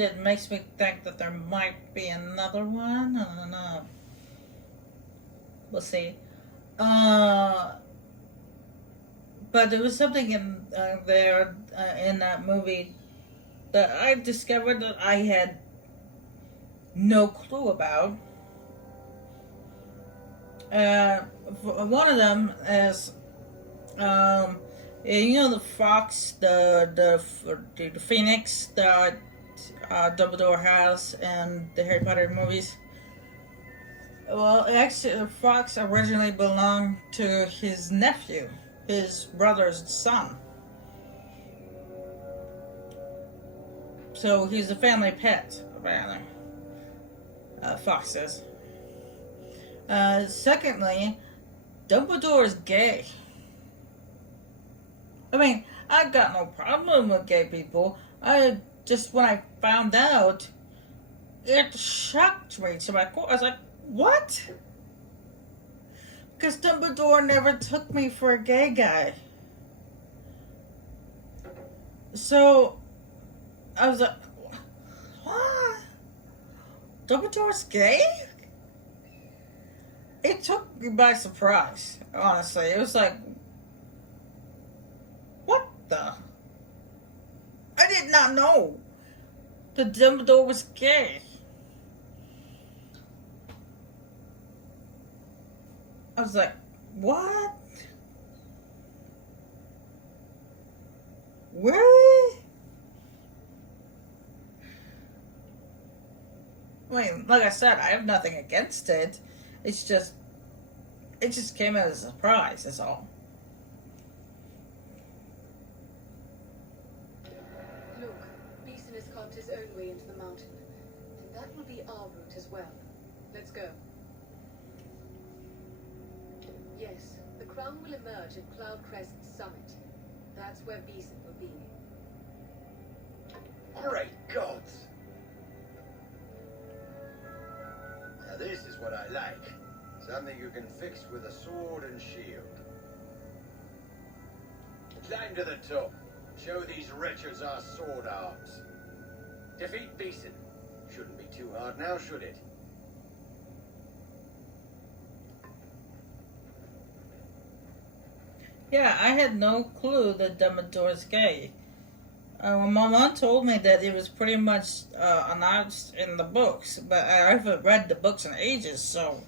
It makes me think that there might be another one. I don't know. We'll see. Uh, but there was something in there in that movie that I discovered that I had no clue about. Uh, One of them is, um, you know, the fox, the phoenix that Dumbledore has in the Harry Potter movies. Well, actually, the fox originally belonged to his nephew, his brother's son. So he's a family pet, apparently. Fox is. Secondly, Dumbledore is gay. I mean, I got no problem with gay people. I just, when I found out, it shocked me to my core. I was like, what? Because Dumbledore never took me for a gay guy. So, I was like, what? Dumbledore's gay? It took me by surprise, honestly. It was like, what the? I did not know that Dumbledore was gay. I was like, what? Really? I mean, like I said, I have nothing against it. It's just, it just came as a surprise, that's all. Look, Beeson has carved his own way into the mountain. And that will be our route as well. Let's go. Yes, the crown will emerge at Cloud Crest's summit. That's where Beeson will be. Great gods! Now this is what I like. Something you can fix with a sword and shield. Climb to the top. Show these wretches our sword arms. Defeat Beeson. Shouldn't be too hard now, should it? Yeah, I had no clue that Dumbledore's gay. My mom told me that it was pretty much announced in the books, but I haven't read the books in ages, so.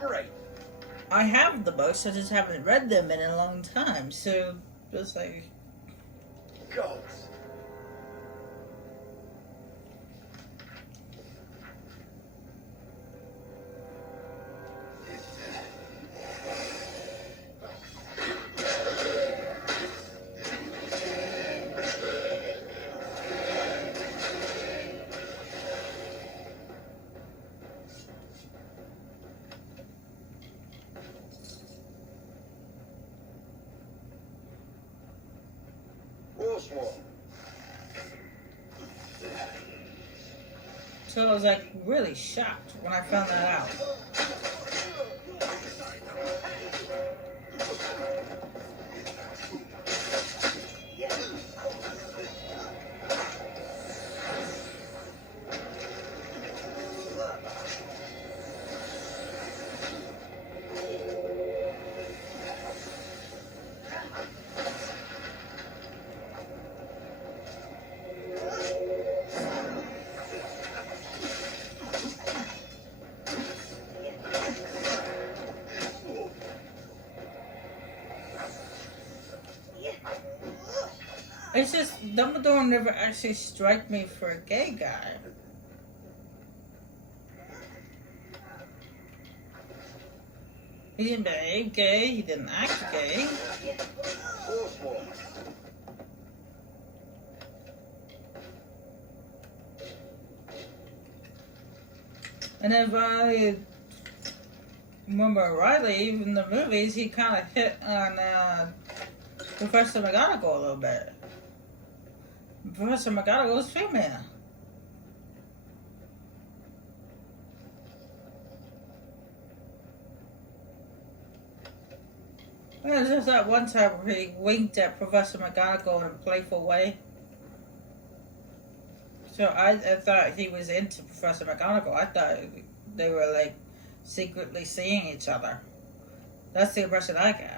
Great. I have the books, I just haven't read them in a long time, so just like. Gods. Truesworn. So I was like really shocked when I found that out. It's just Dumbledore never actually struck me for a gay guy. He didn't behave gay, he didn't act gay. And if I remember rightly, even in the movies, he kind of hit on Professor McGonagall a little bit. Professor McGonagall is female. Well, there's just that one time where he winked at Professor McGonagall in a playful way. So I thought he was into Professor McGonagall. I thought they were like secretly seeing each other. That's the impression I got.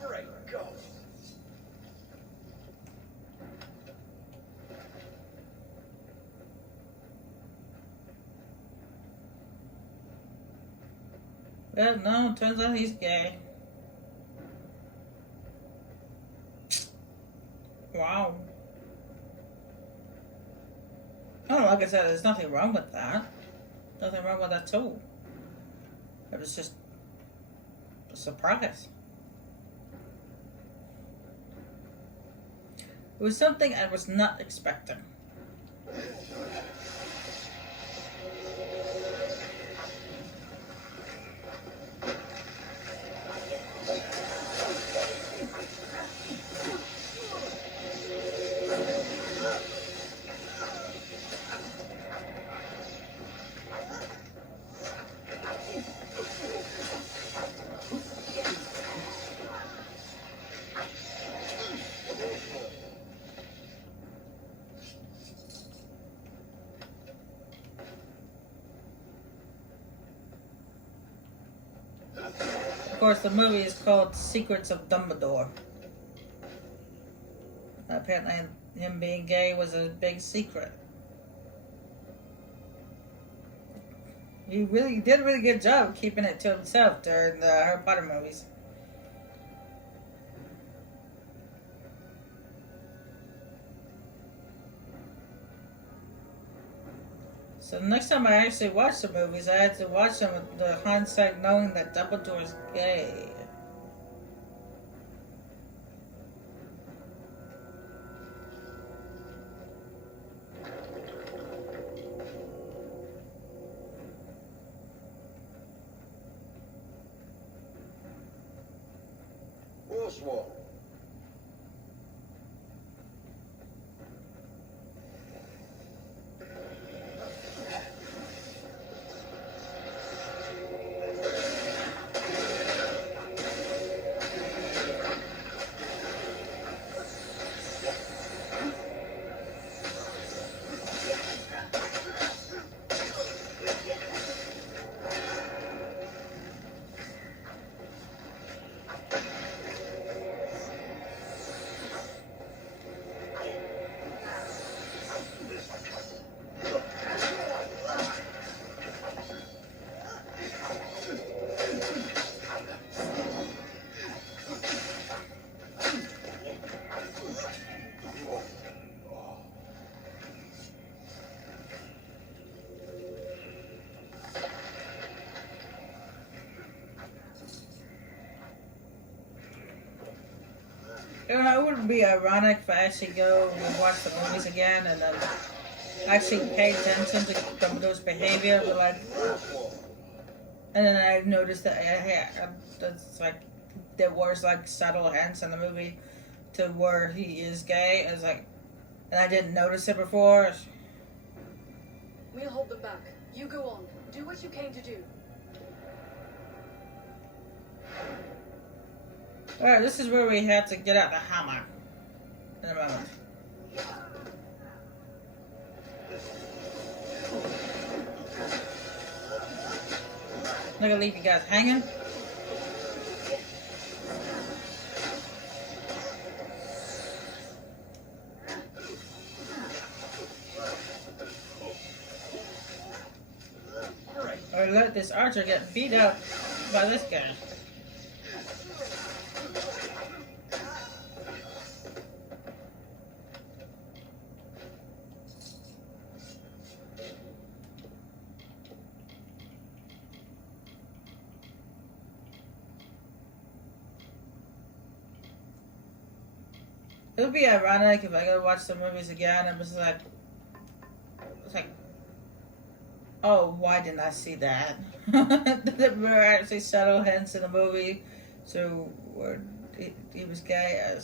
Great God! Well, no, turns out he's gay. Wow. Oh, like I said, there's nothing wrong with that. Nothing wrong with that at all. It was just a surprise. It was something I was not expecting. Of course, the movie is called Secrets of Dumbledore. Apparently, him being gay was a big secret. He really did a really good job keeping it to himself during the Harry Potter movies. So next time I actually watch the movies, I had to watch them with the hindsight knowing that Dumbledore is gay. Truesworn. You know, it would be ironic if I actually go and watch the movies again and then actually pay attention to Dumbledore's behavior, but like, and then I noticed that that's like there was like subtle hints in the movie to where he is gay. It's like, and I didn't notice it before. We'll hold them back. You go on. Do what you came to do. Alright, this is where we had to get out the hammer in a moment. Not gonna leave you guys hanging. Or let this archer get beat up by this guy. It'll be ironic if I go watch the movies again and it's like, oh, why didn't I see that? There were actually subtle hints in the movie, so where he was gay. I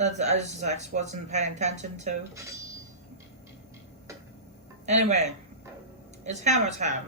just like wasn't paying attention to. Anyway, it's hammer time.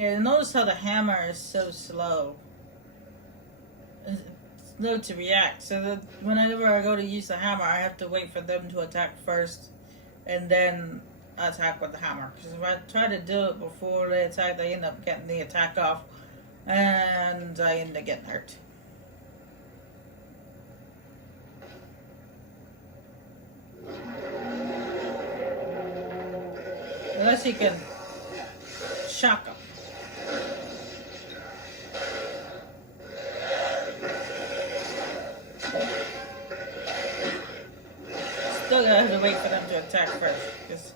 Yeah, notice how the hammer is so slow. It's slow to react. So that whenever I go to use the hammer, I have to wait for them to attack first, and then attack with the hammer. Because if I try to do it before they attack, they end up getting the attack off, and I end up getting hurt. Unless you can shock them. Still gonna have to wait for them to attack first, because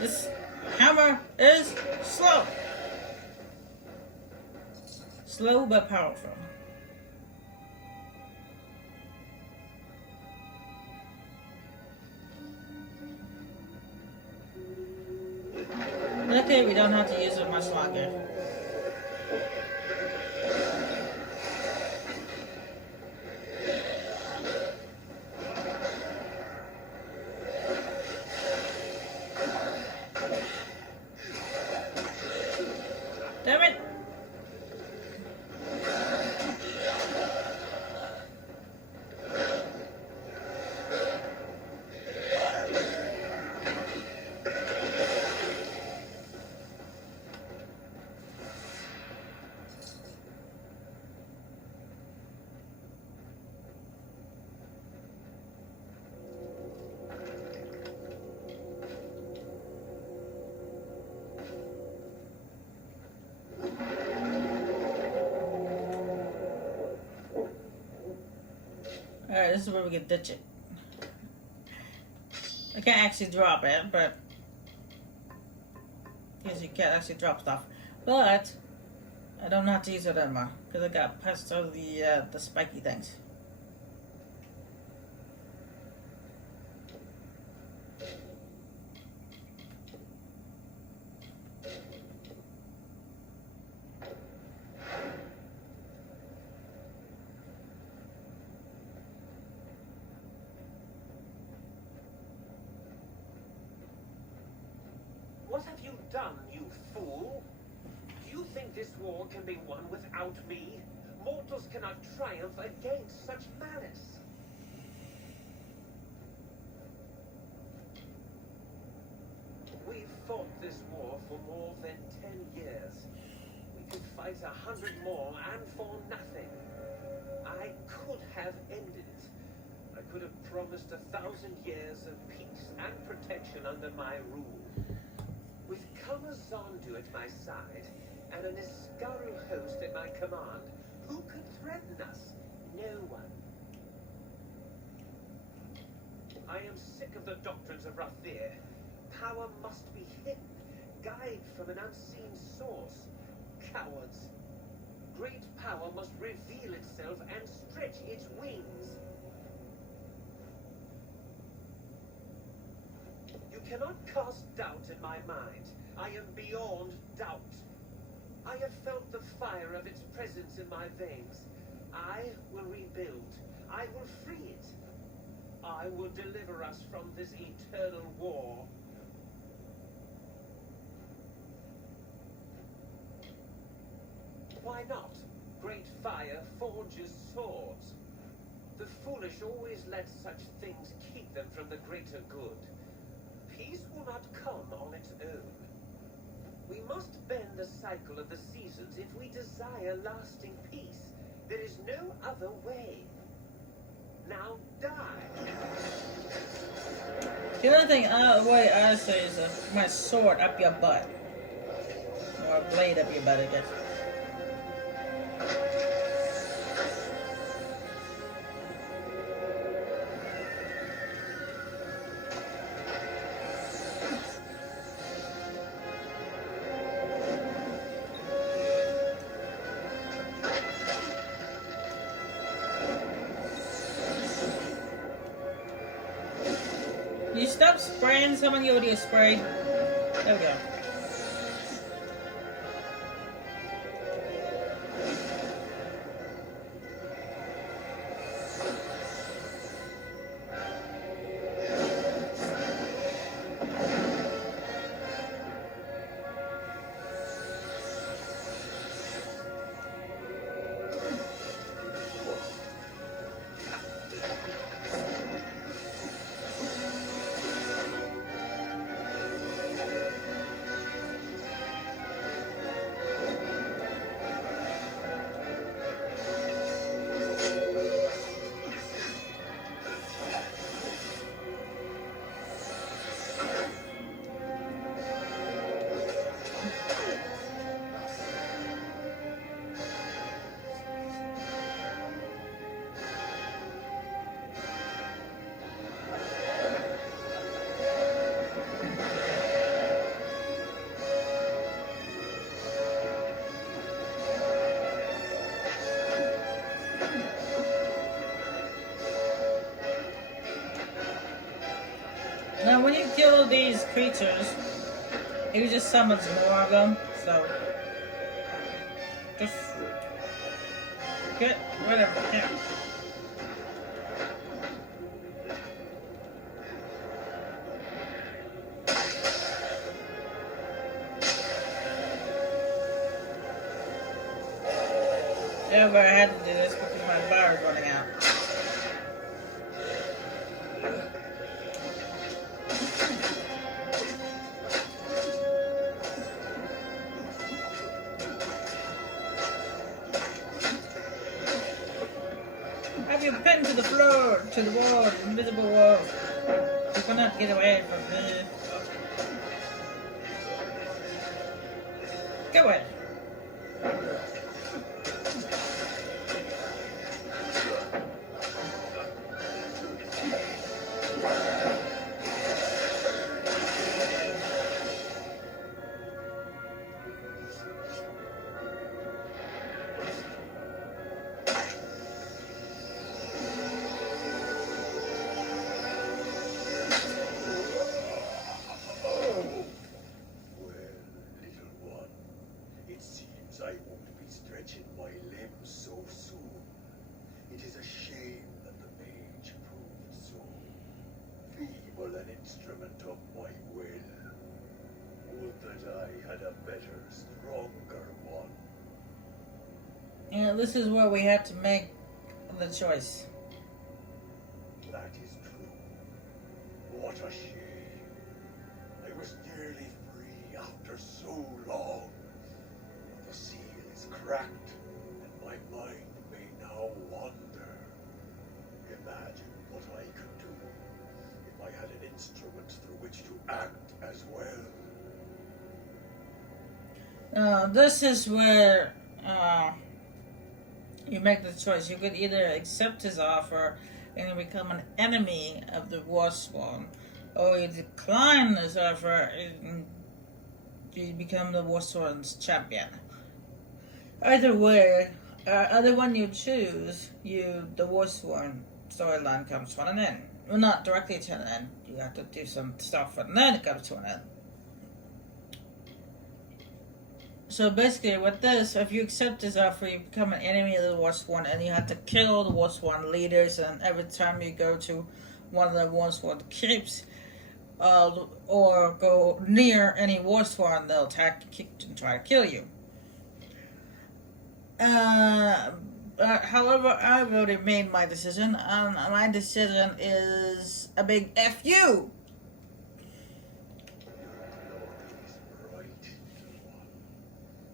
this hammer is slow. Slow but powerful. Okay, we don't have to use it much longer. Damn it! Alright, this is where we can ditch it. I can't actually drop it, but because you can't actually drop stuff. But I don't have to use it anymore because I got past all the spiky things. What have you done, you fool? Do you think this war can be won without me? Mortals cannot triumph against such malice. We've fought this war for more than 10 years. We could fight 100 more and for nothing. I could have ended it. I could have promised 1,000 years of peace and protection under my rule. With Kamazandu at my side and an Iskaru host at my command, who could threaten us? No one. I am sick of the doctrines of Rathir. Power must be hidden, guided from an unseen source. Cowards. Great power must reveal itself and stretch its wings. You cannot cast doubt in my mind. I am beyond doubt. I have felt the fire of its presence in my veins. I will rebuild. I will free it. I will deliver us from this eternal war. Why not? Great fire forges swords. The foolish always let such things keep them from the greater good. Peace will not come on its own. We must bend the cycle of the seasons if we desire lasting peace. There is no other way. Now die. The only thing way I say is my sword up your butt. Or a blade up your butt, I guess. You stop spraying, someone give you a spray. There we go. Now, when you kill these creatures, it just summons more of them, so just get rid of him. Yeah, but I had to do this because my fire's running out. Have you pinned to the floor, to the wall, the invisible wall? You cannot get away from me. Go away. Yeah, this is where we have to make the choice. That is true. What a shame. I was nearly free after so long. The seal is cracked, and my mind may now wander. Imagine what I could do if I had an instrument through which to act as well. This is where You make the choice. You could either accept his offer and you become an enemy of the Truesworn, or you decline his offer and you become the Truesworn's champion. Either way, either one you choose, the Truesworn storyline comes to an end. Well, not directly to an end. You have to do some stuff, and then it comes to an end. So basically, with this, if you accept this offer, you become an enemy of the Truesworn, and you have to kill the Truesworn leaders. And every time you go to one of the Truesworn keeps, or go near any Truesworn, they'll attack and try to kill you. However, I've already made my decision, and my decision is a big F you.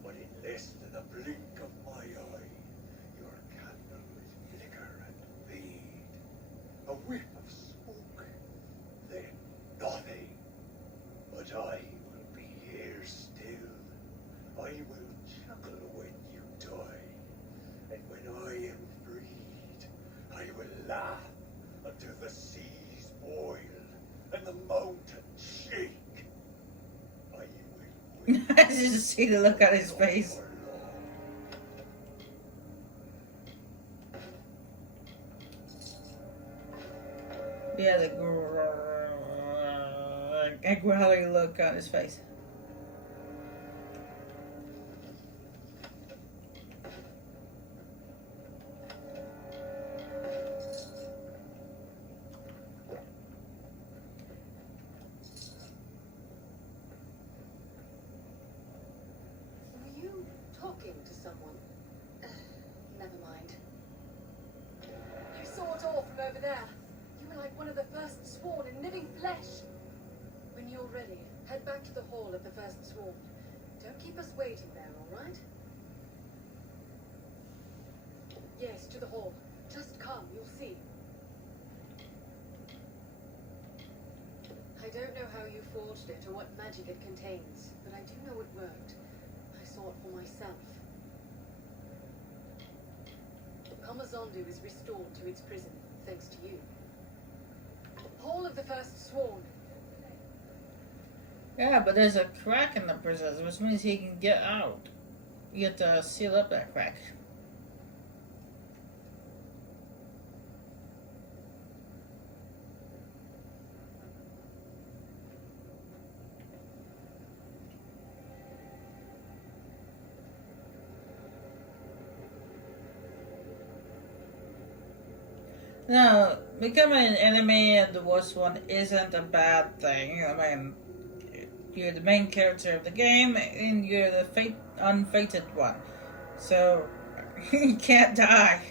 But in less than a blink of my eye, your candle will flicker and fade. A whiff of smoke, then nothing. But I will be here still. I will chuckle when you die. And when I am freed, I will laugh until the seas boil and the mountains shake. I will I just see the look on his face. Yeah, the growling look on his face. Were you talking to someone? Never mind. You saw it all from over there. You were like one of the first sworn in living flesh. When you're ready, head back to the hall of the first sworn. Don't keep us waiting there, all right? Yes, to the hall. Just come, you'll see. I don't know how you forged it or what magic it contains, but I do know it worked. I saw it for myself. Amazondu is restored to its prison, thanks to you. Hall of the First Sworn. Yeah, but there's a crack in the prison, which means he can get out. You have to seal up that crack. No, becoming an enemy of the Truesworn isn't a bad thing. I mean, you're the main character of the game, and you're the unfated one. So, you can't die.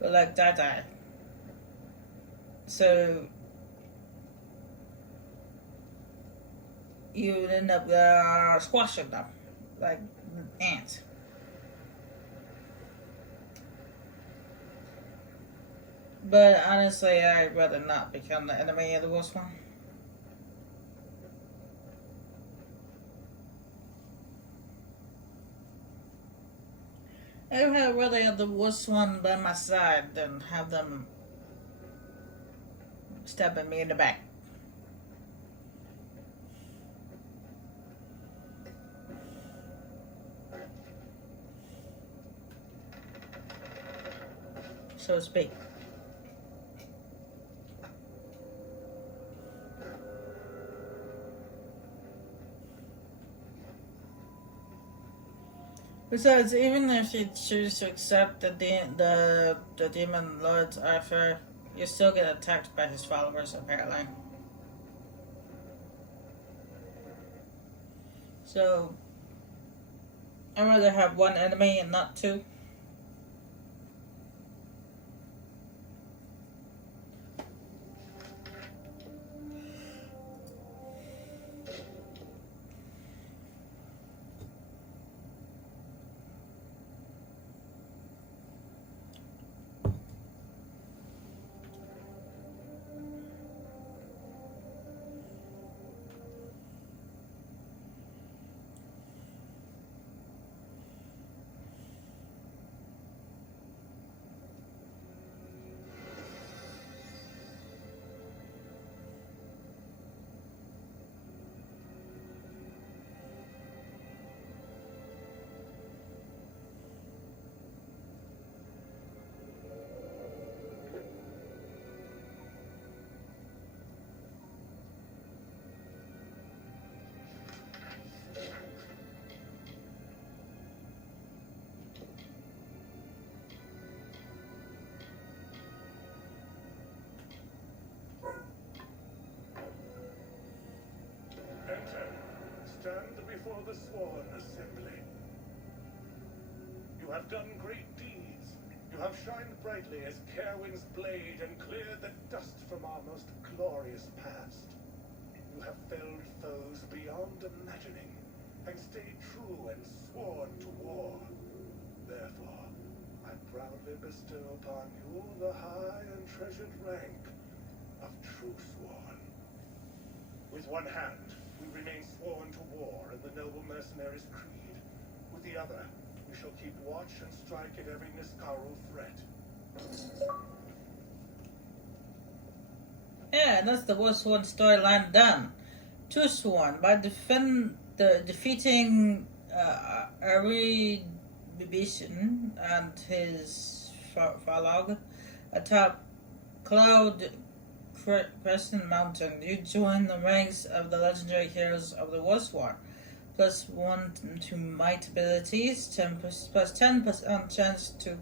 But like, die. So, you end up squashing them, like ants. But honestly, I'd rather not become the enemy of the Truesworn. I would rather have the Truesworn by my side than have them stabbing me in the back. So to speak. Besides, even if you choose to accept the demon lord's offer, you still get attacked by his followers, apparently. So, I'd rather have one enemy and not two. before the Sworn Assembly. You have done great deeds. You have shined brightly as Kerwin's blade and cleared the dust from our most glorious past. You have felled foes beyond imagining, and stayed true and sworn to war. Therefore, I proudly bestow upon you the high and treasured rank of Truesworn. With one hand, we remain sworn to war in the noble mercenary's creed. With the other, we shall keep watch and strike at every Niskaru threat. Yeah, that's the Truesworn storyline done. Truesworn by defeating Ari Bibishin and his Falog atop Cloud Crescent Mountain. You join the ranks of the legendary heroes of the Truesworn. +1 to might abilities, plus 10% chance to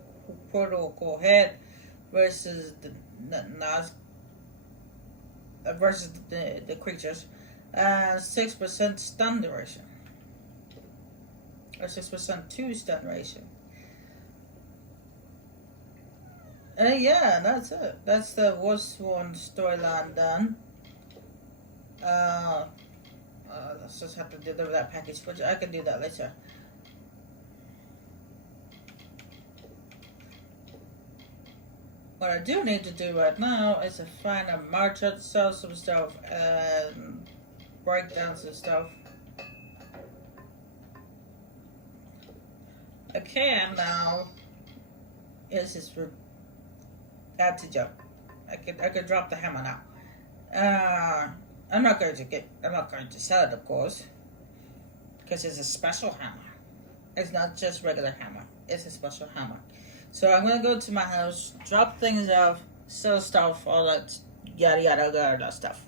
protocol head versus the creatures, 6% stun duration, or 6% to stun duration. Yeah, that's it. That's the Truesworn storyline done. Let's just have to deliver that package, which I can do that later. What I do need to do right now is to find a merchant, sell some stuff, and break down some stuff. I can now. This is for add to jump. I could drop the hammer now. I'm not going to sell it, of course, because it's a special hammer. It's not just regular hammer. It's a special hammer. So I'm gonna go to my house, drop things off, sell stuff, all that yada yada yada stuff.